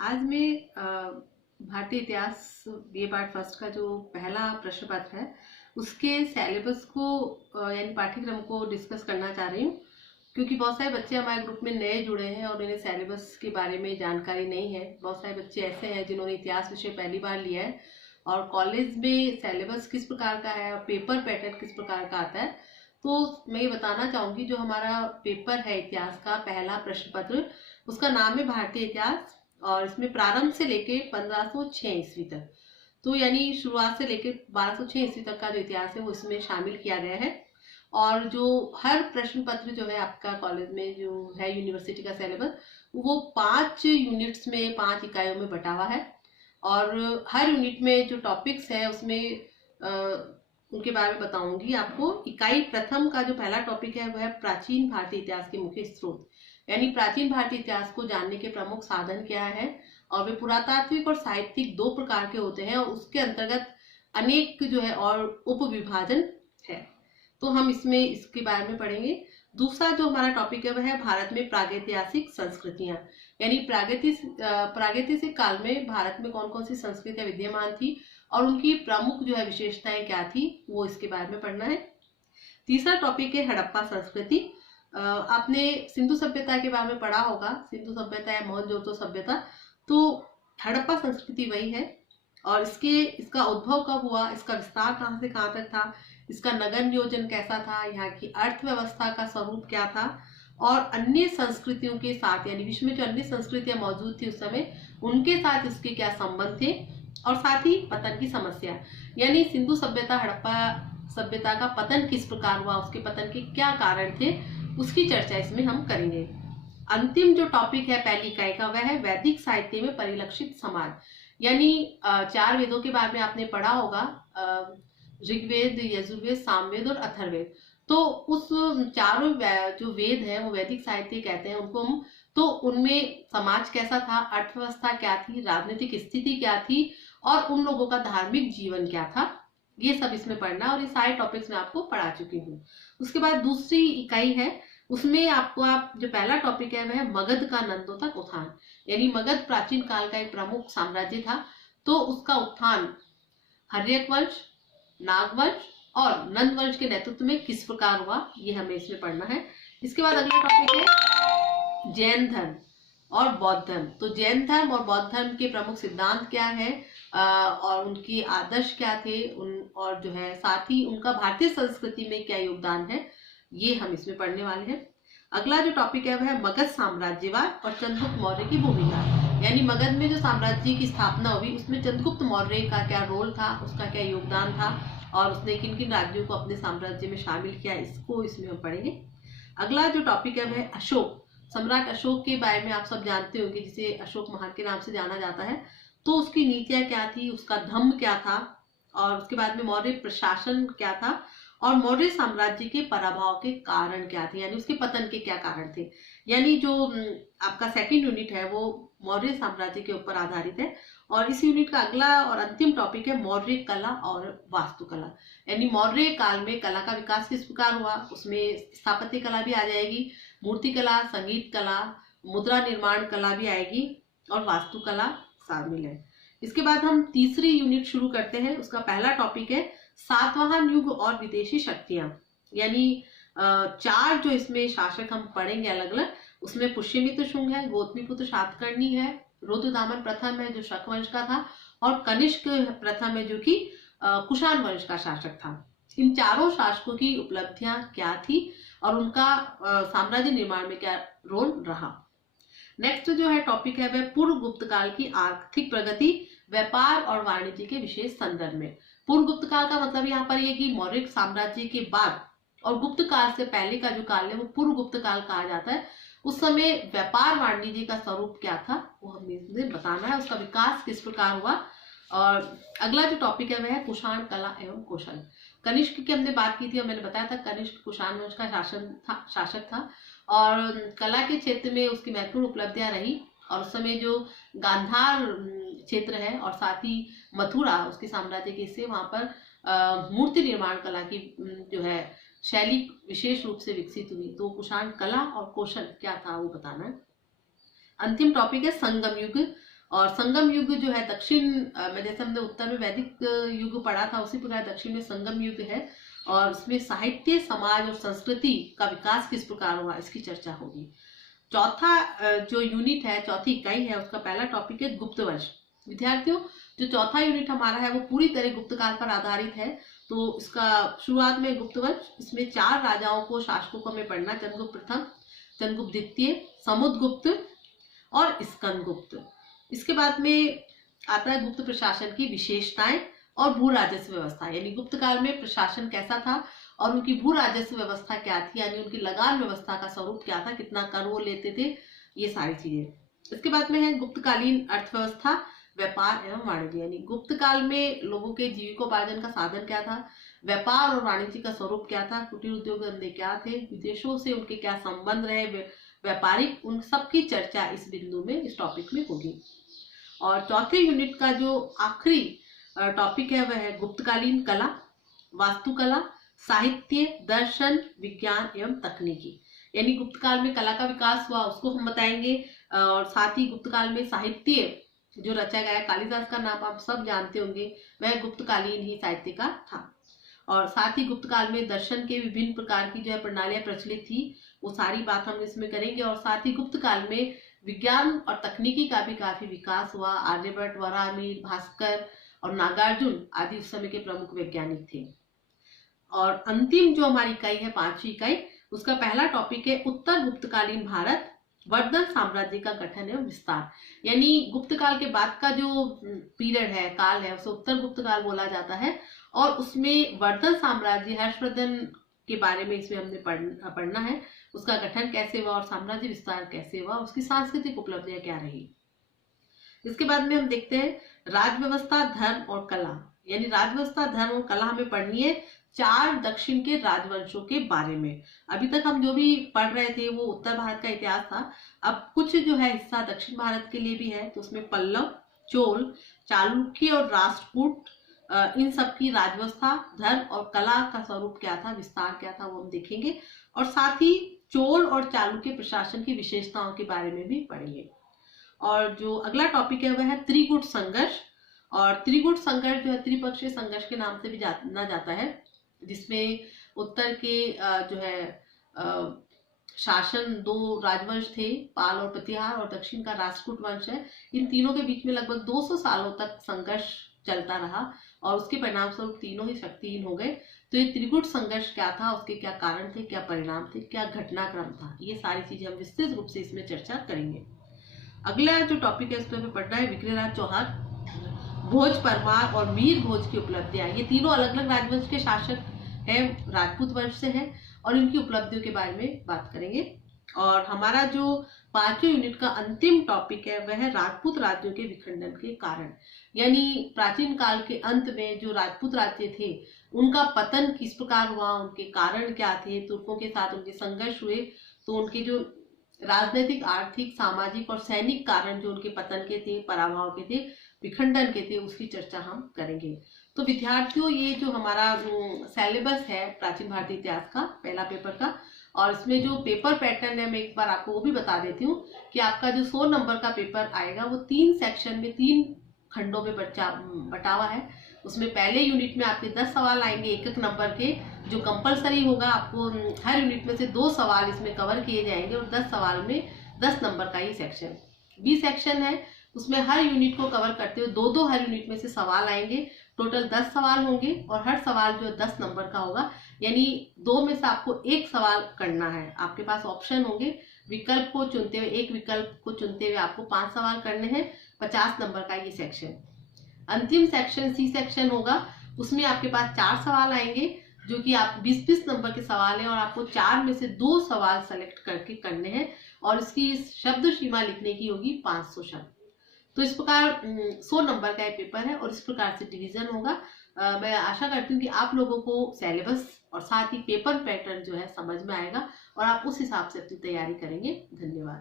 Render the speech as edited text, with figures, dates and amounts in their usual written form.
आज मैं भारतीय इतिहास बीए पार्ट फर्स्ट का जो पहला प्रश्न पत्र है उसके सिलेबस को यानी पाठ्यक्रम को डिस्कस करना चाह रही हूँ, क्योंकि बहुत सारे बच्चे हमारे ग्रुप में नए जुड़े हैं और उन्हें सिलेबस के बारे में जानकारी नहीं है। बहुत सारे बच्चे ऐसे हैं जिन्होंने इतिहास विषय पहली बार लिया है और कॉलेज में सिलेबस किस प्रकार का है और पेपर पैटर्न किस प्रकार का आता है। तो मैं ये बताना चाहूँगी, जो हमारा पेपर है इतिहास का पहला प्रश्न पत्र, उसका नाम है भारतीय इतिहास और इसमें प्रारंभ से लेके 1506 ईस्वी तक, तो यानी शुरुआत से लेके 1206 ईस्वी तक का जो इतिहास है वो इसमें शामिल किया गया है। और जो हर प्रश्न पत्र जो है आपका कॉलेज में जो है यूनिवर्सिटी का सिलेबस, वो 5 यूनिट्स में 5 इकाइयों में बटा हुआ है और हर यूनिट में जो टॉपिक्स है उसमें उनके बारे में बताऊंगी आपको। इकाई प्रथम का जो पहला टॉपिक है वह है प्राचीन भारतीय इतिहास के मुख्य स्रोत, यानी प्राचीन भारतीय इतिहास को जानने के प्रमुख साधन क्या है और वे पुरातात्विक और साहित्यिक दो प्रकार के होते हैं और उसके अंतर्गत अनेक जो है और उपविभाजन है, तो हम इसमें इसके बारे में पढ़ेंगे। दूसरा जो हमारा टॉपिक है वह है भारत में प्रागैतिहासिक संस्कृतियां, यानी प्रागैतिहासिक काल में भारत में कौन कौन सी संस्कृतियां विद्यमान थी और उनकी प्रमुख जो है विशेषताएं क्या थी, वो इसके बारे में पढ़ना है। तीसरा टॉपिक है हड़प्पा संस्कृति। आपने सिंधु सभ्यता के बारे में पढ़ा होगा, सिंधु सभ्यता या मोहनजोदड़ो सभ्यता, तो हड़प्पा संस्कृति वही है और इसका उद्भव कब हुआ, इसका विस्तार कहाँ से कहाँ तक था, इसका नगर नियोजन कैसा था, यहाँ की अर्थव्यवस्था का स्वरूप क्या था और अन्य संस्कृतियों के साथ, यानी विश्व में जो अन्य संस्कृतियां मौजूद थी उस समय, उनके साथ इसके क्या संबंध थे और साथ ही पतन की समस्या, यानी सिंधु सभ्यता हड़प्पा सभ्यता का पतन किस प्रकार हुआ, उसके पतन के क्या कारण थे, उसकी चर्चा इसमें हम करेंगे। अंतिम जो टॉपिक है पहली इकाई का वह है वैदिक साहित्य में परिलक्षित समाज, यानी 4 वेदों के बारे में आपने पढ़ा होगा, ऋग्वेद, यजुर्वेद, सामवेद और अथर्ववेद। तो उस चारों जो वेद है वो वैदिक साहित्य कहते हैं उनको हम, तो उनमें समाज कैसा था, अर्थव्यवस्था क्या थी, राजनीतिक स्थिति क्या थी और उन लोगों का धार्मिक जीवन क्या था, ये सब इसमें पढ़ना और ये सारे टॉपिक्स मैं आपको पढ़ा चुकी हूँ। उसके बाद दूसरी इकाई है, उसमें आपको जो पहला टॉपिक है वह है मगध का नंदों तक उत्थान, यानी मगध प्राचीन काल का एक प्रमुख साम्राज्य था, तो उसका उत्थान हर्यक वंश, नागवंश और नंद वंश के नेतृत्व में किस प्रकार हुआ, ये हमें इसमें पढ़ना है। इसके बाद अगला टॉपिक है जैन धर्म और बौद्ध धर्म। तो जैन धर्म और बौद्ध धर्म के प्रमुख सिद्धांत क्या है और उनकी आदर्श क्या थे, और जो है साथ ही उनका भारतीय संस्कृति में क्या योगदान है, ये हम इसमें पढ़ने वाले हैं। अगला जो टॉपिक है वह है मगध साम्राज्यवाद और चंद्रगुप्त मौर्य की भूमिका, यानी मगध में जो साम्राज्य की स्थापना हुई उसमें चंद्रगुप्त मौर्य का क्या रोल था, उसका क्या योगदान था और उसने किन किन राज्यों को अपने साम्राज्य में शामिल किया, इसको इसमें हम पढ़ेंगे। अगला जो टॉपिक है वह है अशोक, सम्राट अशोक के बारे में आप सब जानते होंगे, जिसे अशोक महान के नाम से जाना जाता है। तो उसकी नीतियां क्या थी, उसका धम्म क्या था और उसके बाद में मौर्य प्रशासन क्या था और मौर्य साम्राज्य के पराभव के कारण क्या थे, यानी उसके पतन के क्या कारण थे। यानी जो आपका सेकंड यूनिट है वो मौर्य साम्राज्य के ऊपर आधारित है और इस यूनिट का अगला और अंतिम टॉपिक है मौर्य कला और वास्तुकला, यानी मौर्य काल में कला का विकास किस प्रकार हुआ, उसमें स्थापत्य कला भी आ जाएगी, मूर्ति कला, संगीत कला, मुद्रा निर्माण कला भी आएगी और वास्तुकला शामिल है। इसके बाद हम तीसरी यूनिट शुरू करते हैं। उसका पहला टॉपिक है सातवाहन युग और विदेशी शक्तियां, यानी 4 जो इसमें शासक हम पढ़ेंगे अलग अलग, उसमें पुष्यमित्र शुंग है, गौतमीपुत्र सातकर्णी है, रुद्रदामन प्रथम है जो शक वंश का था और कनिष्क प्रथम है जो कि कुषाण वंश का शासक था। इन चारों शासकों की उपलब्धियां क्या थी और उनका साम्राज्य निर्माण में क्या रोल रहा। नेक्स्ट जो है टॉपिक है वह पूर्व गुप्त काल की आर्थिक प्रगति, व्यापार और वाणिज्य के विशेष संदर्भ में। पूर्व गुप्त काल का मतलब यहाँ पर ये कि मौर्य साम्राज्य के बाद और गुप्त काल से पहले का जो काल है वो पूर्व गुप्त काल कहा जाता है। उस समय व्यापार वाणिज्य का स्वरूप क्या था वो हमें बताना है, उसका विकास किस प्रकार हुआ। और अगला जो टॉपिक है वह है कुषाण कला एवं कौशल। कनिष्क की हमने बात की थी और मैंने बताया था कनिष्क कुषाण वंश का शासक था और कला के क्षेत्र में उसकी महत्वपूर्ण उपलब्धियां रही और उस समय जो गांधार क्षेत्र है और साथ ही मथुरा उसके साम्राज्य के हिस्से, वहां पर मूर्ति निर्माण कला की जो है शैली विशेष रूप से विकसित हुई। तो कुषाण कला और कौशल क्या था वो बताना है। अंतिम टॉपिक है संगम युग और संगम युग जो है दक्षिण में, जैसे हमने उत्तर में वैदिक युग पढ़ा था उसी प्रकार दक्षिण में संगम युग है, और उसमें साहित्य, समाज और संस्कृति का विकास किस प्रकार हुआ इसकी चर्चा होगी। चौथा जो यूनिट है, चौथी इकाई है, उसका पहला टॉपिक है गुप्त वंश। विद्यार्थियों, जो चौथा यूनिट हमारा है वो पूरी तरह गुप्त काल पर आधारित है। तो इसका शुरुआत में गुप्त वंश, इसमें 4 राजाओं को, शासकों को हमें पढ़ना, चंद्रगुप्त प्रथम, चंद्रगुप्त द्वितीय, समुद्रगुप्त और स्कंदगुप्त। इसके बाद में आता है गुप्त प्रशासन की विशेषताएं और भू राजस्व व्यवस्था, यानी गुप्त काल में प्रशासन कैसा था और उनकी भू राजस्व व्यवस्था क्या थी, यानी उनकी लगान व्यवस्था का स्वरूप क्या था, कितना कर वो लेते थे, ये सारी चीजें। इसके बाद में है गुप्तकालीन अर्थव्यवस्था, व्यापार एवं वाणिज्य, यानी गुप्त काल में लोगों के जीविकोपार्जन का साधन क्या था, व्यापार और वाणिज्य का स्वरूप क्या था, कुटीर उद्योग धंधे क्या थे, विदेशों से उनके क्या संबंध रहे व्यापारिक, उन सब की चर्चा इस बिंदु में, इस टॉपिक में होगी। और चौथे यूनिट का जो आखिरी टॉपिक है वह है गुप्तकालीन कला, वास्तुकला, साहित्य, दर्शन, विज्ञान एवं तकनीकी, यानी गुप्त काल में कला का विकास हुआ उसको हम बताएंगे, और साथ ही गुप्त काल में साहित्य जो रचा गया, कालिदास का नाम आप सब जानते होंगे, वह गुप्तकालीन ही साहित्य का था। और साथ ही गुप्त काल में दर्शन के विभिन्न प्रकार की जो है प्रणालियां प्रचलित थी, वो सारी बात हम इसमें करेंगे। और साथ ही गुप्त काल में विज्ञान और तकनीकी का भी काफी विकास हुआ। आर्यभट्ट, वराहमिहिर, भास्कर और नागार्जुन आदि उस समय के प्रमुख वैज्ञानिक थे। और अंतिम जो हमारी इकाई है, 5वीं इकाई, उसका पहला टॉपिक है उत्तर गुप्तकालीन भारत, वर्धन साम्राज्य का गठन एवं विस्तार, यानी गुप्त काल के बाद का जो पीरियड है, काल है, उसे उत्तर गुप्त काल बोला जाता है। और उसमें वर्धन साम्राज्य, हर्षवर्धन के बारे में इसमें हमने पढ़ना है, उसका गठन कैसे हुआ और साम्राज्य विस्तार कैसे हुआ, उसकी सांस्कृतिक उपलब्धियां क्या रही। इसके बाद में हम देखते हैं राजव्यवस्था, धर्म और कला, यानी राजव्यवस्था, धर्म और कला हमें पढ़नी है 4 दक्षिण के राजवंशों के बारे में। अभी तक हम जो भी पढ़ रहे थे वो उत्तर भारत का इतिहास था, अब कुछ जो है हिस्सा दक्षिण भारत के लिए भी है, तो उसमें पल्लव, चोल, चालुक्य और राष्ट्रकूट, इन सब की राजव्यवस्था, धर्म और कला का स्वरूप क्या था, विस्तार क्या था, वो हम देखेंगे। और साथ ही चोल और चालुक्य प्रशासन की विशेषताओं के बारे में भी पढ़ेंगे। और जो अगला टॉपिक है वह है त्रिगुट संघर्ष। और त्रिगुट संघर्ष जो है त्रिपक्षीय संघर्ष के नाम से भी जाना जाता है, जिसमें उत्तर के जो है शासन 2 राजवंश थे, पाल और प्रतिहार, और दक्षिण का राष्ट्रकूट वंश है। इन तीनों के बीच में लगभग 200 सालों तक संघर्ष चलता रहा और उसके परिणाम स्वरूप तीनों ही शक्तिहीन हो गए। तो ये त्रिगुट संघर्ष क्या था, उसके क्या कारण थे, क्या परिणाम थे, क्या घटनाक्रम था, ये सारी चीजें हम विस्तृत रूप से इसमें चर्चा करेंगे। अगला जो टॉपिक है उस पर हमें पढ़ना है विक्रयराज चौहान, भोज परमार और मीर भोज की उपलब्धियां। ये तीनों अलग अलग राजवंश के शासक हैं, राजपूत वंश से हैं, और इनकी उपलब्धियों के बारे में बात करेंगे। और हमारा जो 5वें यूनिट का अंतिम टॉपिक है वह है राजपूत राज्यों के विखंडन के कारण, यानी प्राचीन काल के अंत में जो राजपूत राज्य थे उनका पतन किस प्रकार हुआ, उनके कारण क्या थे, तुर्कों के साथ उनके संघर्ष हुए, तो उनके जो राजनीतिक, आर्थिक, सामाजिक और सैनिक कारण जो उनके पतन के थे, पराभव के थे, विखंडन के थे, उसकी चर्चा हम करेंगे। तो विद्यार्थियों, ये जो हमारा सिलेबस है प्राचीन भारतीय इतिहास का पहला पेपर का, और इसमें जो पेपर पैटर्न है मैं एक बार आपको वो भी बता देती हूँ कि आपका जो 100 नंबर का पेपर आएगा वो 3 सेक्शन में 3 खंडों में बटा हुआ है। उसमें पहले यूनिट में आपके 10 सवाल आएंगे 1-1 नंबर के, जो कंपलसरी होगा, आपको हर यूनिट में से 2 सवाल इसमें कवर किए जाएंगे, और 10 सवाल में 10 नंबर का ही सेक्शन बी सेक्शन है, उसमें हर यूनिट को कवर करते हुए 2-2 हर यूनिट में से सवाल आएंगे, टोटल 10 सवाल होंगे, और हर सवाल जो 10 नंबर का होगा, यानी 2 में से आपको 1 सवाल करना है। आपके पास ऑप्शन होंगे, विकल्प को चुनते हुए, एक विकल्प को चुनते हुए आपको 5 सवाल करने हैं, 50 नंबर का ये सेक्शन। अंतिम सेक्शन सी सेक्शन होगा, उसमें आपके पास 4 सवाल आएंगे, जो कि आप 20-20 नंबर के सवाल हैं, और आपको 4 में से 2 सवाल सेलेक्ट करके करने हैं, और इसकी शब्द सीमा लिखने की होगी 500 शब्द। तो इस प्रकार 100 नंबर का ये पेपर है, और इस प्रकार से डिवीजन होगा। मैं आशा करती हूँ कि आप लोगों को सिलेबस और साथ ही पेपर पैटर्न जो है समझ में आएगा, और आप उस हिसाब से अपनी तैयारी करेंगे। धन्यवाद।